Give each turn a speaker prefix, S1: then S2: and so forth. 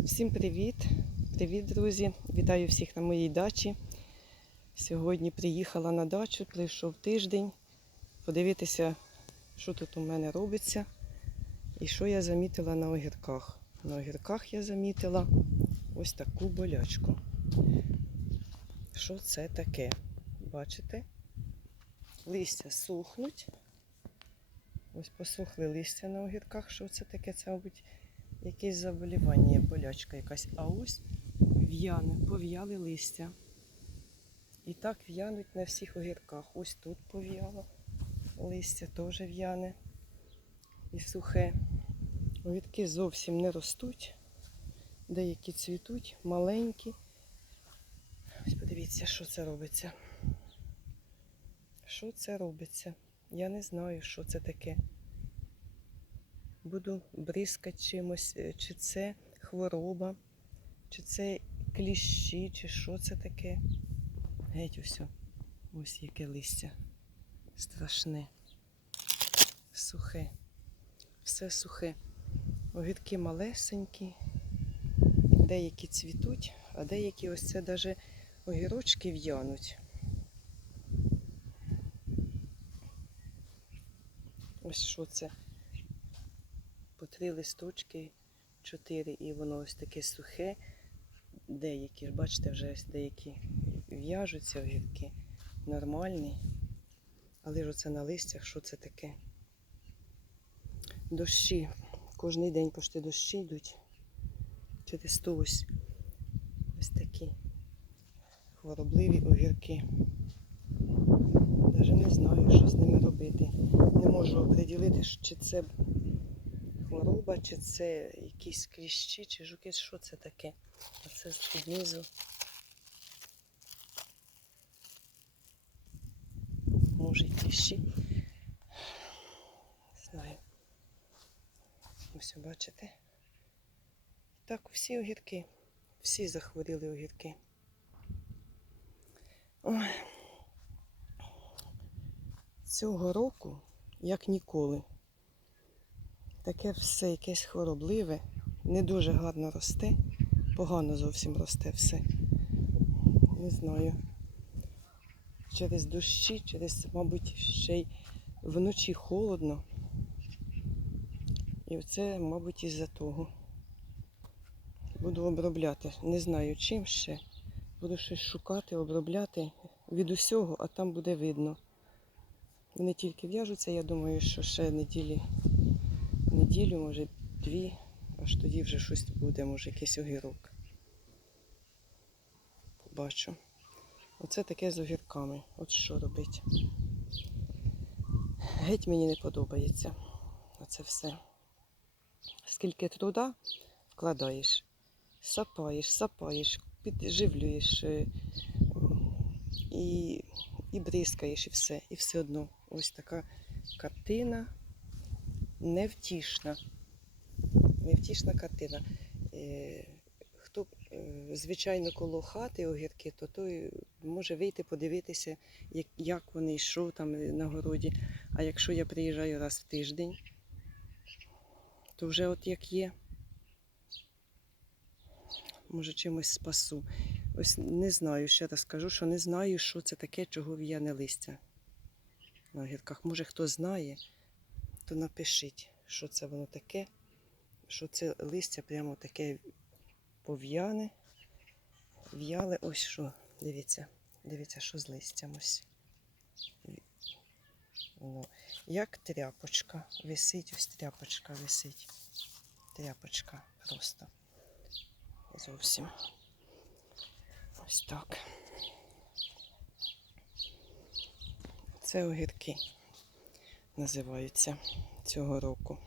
S1: Всім привіт! Привіт, друзі! Вітаю всіх на моїй дачі. Сьогодні приїхала на дачу, прийшов тиждень. Подивитися, що тут у мене робиться і що я замітила на огірках. На огірках я замітила ось таку болячку. Що це таке? Бачите? Листя сухнуть. Ось посухли листя на огірках. Що це таке? Це, мабуть, якесь заболівання, болячка якась. А ось в'яне, пов'яли листя. І так в'януть на всіх огірках. Ось тут пов'яло. Листя теж в'яне і сухе. Огірки зовсім не ростуть. Деякі цвітуть, маленькі. Ось подивіться, що це робиться. Що це робиться? Я не знаю, що це таке. Буду бризкати чимось, е, чи це хвороба, чи це кліщі, чи що це таке. Геть усе. Ось яке листя. Страшне. Сухе. Все сухе. Огірки малесенькі, деякі цвітуть, а деякі ось це навіть огірочки в'януть. Ось що це? По три листочки, чотири, і воно ось таке сухе. Деякі, ж, бачите, вже ось деякі в'яжуться огірки. Нормальні. Але ж оце на листях, що це таке? Дощі. Кожний день пошти дощі йдуть. Через то ось ось такі хворобливі огірки. Навіть не знаю, що з ними робити. Не можу оприділити, чи це хвороба, чи це якісь кліщі, чи жуки. Що це таке? А це з знизу. Може кліщі. Не знаю. Ось бачите. Так, всі огірки. Всі захворіли огірки. Ой. Цього року, як ніколи, таке все якесь хворобливе, не дуже гарно росте, погано зовсім росте все. Не знаю. Через дощі, через, мабуть, ще й вночі холодно. І це, мабуть, із-за того. Буду обробляти. Не знаю чим ще. Буду щось шукати, обробляти від усього, а там буде видно. Вони тільки в'яжуться, я думаю, що ще неділі, неділю, може дві, аж тоді вже щось буде, може якийсь огірок. Побачу. Оце таке з огірками. От що робить. Геть мені не подобається. Оце все. Скільки труда вкладаєш, сапаєш, сапаєш, підживлюєш е, і, і бризкаєш, і все. І все одно ось така картина невтішна. Невтішна картина. Е, Хто, е, звичайно, коло хати огірки, то той може вийти подивитися, як, вони, що там на городі. А якщо я приїжджаю раз в тиждень, то вже от як є. Може, чимось спасу. Ось не знаю, ще раз кажу, що не знаю, що це таке, чого в'яне листя на огірках. Може, хто знає, то напишіть, що це воно таке, що це листя прямо таке пов'яне. В'яле ось що. Дивіться, дивіться, що з листям ось. Воно як тряпочка висить, ось тряпочка висить. Тряпочка просто. Зовсім. Ось так. Це огірки називаються цього року.